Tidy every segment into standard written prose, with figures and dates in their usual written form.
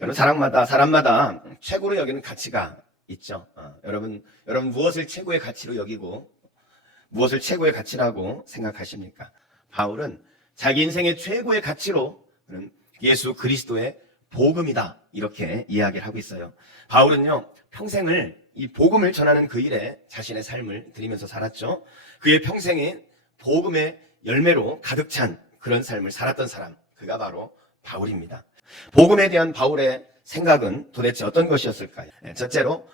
여러분, 사람마다 최고로 여기는 가치가 있죠. 여러분 무엇을 최고의 가치로 여기고 무엇을 최고의 가치라고 생각하십니까? 바울은 자기 인생의 최고의 가치로 예수 그리스도의 복음이다, 이렇게 이야기를 하고 있어요. 바울은요, 평생을 이 복음을 전하는 그 일에 자신의 삶을 드리면서 살았죠. 그의 평생이 복음의 열매로 가득 찬 그런 삶을 살았던 사람, 그가 바로 바울입니다. 복음에 대한 바울의 생각은 도대체 어떤 것이었을까요? 첫째로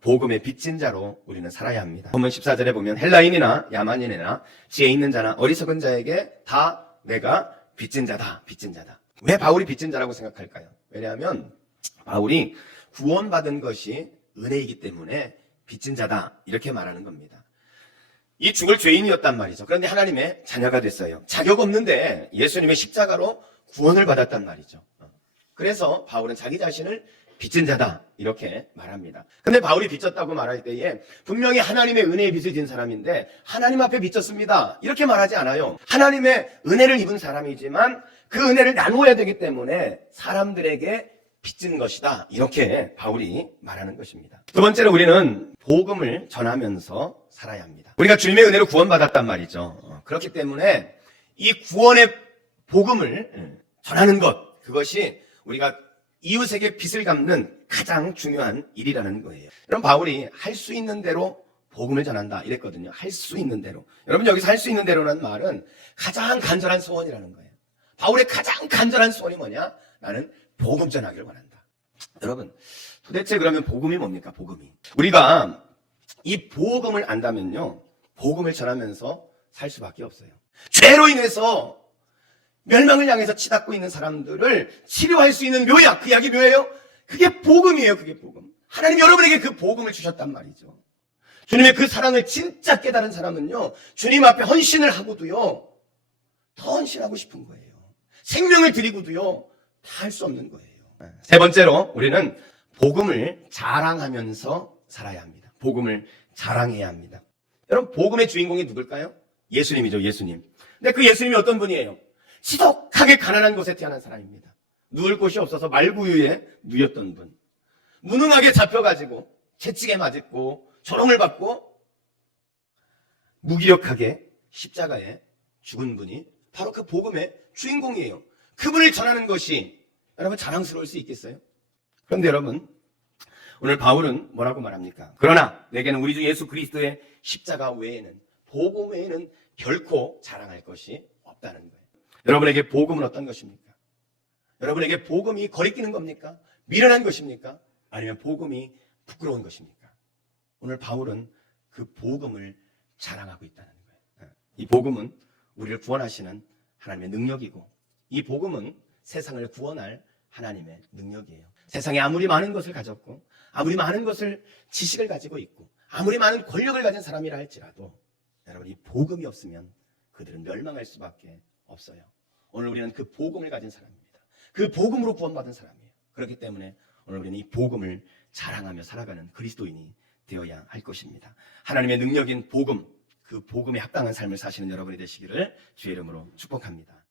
복음의 빚진 자로 우리는 살아야 합니다. 본문 14절에 보면 헬라인이나 야만인이나 지혜 있는 자나 어리석은 자에게 다 내가 빚진 자다, 빚진 자다. 왜 바울이 빚진 자라고 생각할까요? 왜냐하면 바울이 구원받은 것이 은혜이기 때문에 빚진 자다, 이렇게 말하는 겁니다. 이 죽을 죄인이었단 말이죠. 그런데 하나님의 자녀가 됐어요. 자격 없는데 예수님의 십자가로 구원을 받았단 말이죠. 그래서 바울은 자기 자신을 빚진 자다, 이렇게 말합니다. 근데 바울이 빚졌다고 말할 때에 분명히 하나님의 은혜에 빚을 진 사람인데 하나님 앞에 빚졌습니다, 이렇게 말하지 않아요. 하나님의 은혜를 입은 사람이지만 그 은혜를 나누어야 되기 때문에 사람들에게 빚진 것이다, 이렇게 바울이 말하는 것입니다. 두 번째로 우리는 복음을 전하면서 살아야 합니다. 우리가 주님의 은혜로 구원받았단 말이죠. 그렇기 때문에 이 구원의 복음을 전하는 것, 그것이 우리가 이웃에게 빚을 갚는 가장 중요한 일이라는 거예요. 여러분, 바울이 할 수 있는 대로 복음을 전한다, 이랬거든요. 할 수 있는 대로. 여러분, 여기서 할 수 있는 대로라는 말은 가장 간절한 소원이라는 거예요. 바울의 가장 간절한 소원이 뭐냐? 나는 복음 전하기를 원한다. 여러분, 도대체 그러면 복음이 뭡니까? 복음이. 우리가 이 복음을 안다면요, 복음을 전하면서 살 수밖에 없어요. 죄로 인해서 멸망을 향해서 치닫고 있는 사람들을 치료할 수 있는 묘약, 그 약이 뭐예요? 그게 복음이에요. 그게 복음. 하나님 여러분에게 그 복음을 주셨단 말이죠. 주님의 그 사랑을 진짜 깨달은 사람은요, 주님 앞에 헌신을 하고도요, 더 헌신하고 싶은 거예요. 생명을 드리고도요, 다 할 수 없는 거예요. 세 번째로 우리는 복음을 자랑하면서 살아야 합니다. 복음을 자랑해야 합니다. 여러분, 복음의 주인공이 누굴까요? 예수님이죠, 예수님. 근데 그 예수님이 어떤 분이에요? 지독하게 가난한 곳에 태어난 사람입니다. 누울 곳이 없어서 말구유에 누였던 분. 무능하게 잡혀가지고 채찍에 맞고 조롱을 받고 무기력하게 십자가에 죽은 분이 바로 그 복음의 주인공이에요. 그분을 전하는 것이 여러분 자랑스러울 수 있겠어요? 그런데 여러분, 오늘 바울은 뭐라고 말합니까? 그러나 내게는 우리 주 예수 그리스도의 십자가 외에는, 복음 외에는 결코 자랑할 것이 없다는 거예요. 여러분에게 복음은 어떤 것입니까? 여러분에게 복음이 거리끼는 겁니까? 미련한 것입니까? 아니면 복음이 부끄러운 것입니까? 오늘 바울은 그 복음을 자랑하고 있다는 거예요. 이 복음은 우리를 구원하시는 하나님의 능력이고, 이 복음은 세상을 구원할 하나님의 능력이에요. 세상에 아무리 많은 것을 가졌고, 아무리 많은 것을 지식을 가지고 있고, 아무리 많은 권력을 가진 사람이라 할지라도 여러분, 이 복음이 없으면 그들은 멸망할 수밖에 없어요. 오늘 우리는 그 복음을 가진 사람입니다. 그 복음으로 구원받은 사람이에요. 그렇기 때문에 오늘 우리는 이 복음을 자랑하며 살아가는 그리스도인이 되어야 할 것입니다. 하나님의 능력인 복음, 그 복음에 합당한 삶을 사시는 여러분이 되시기를 주의 이름으로 축복합니다.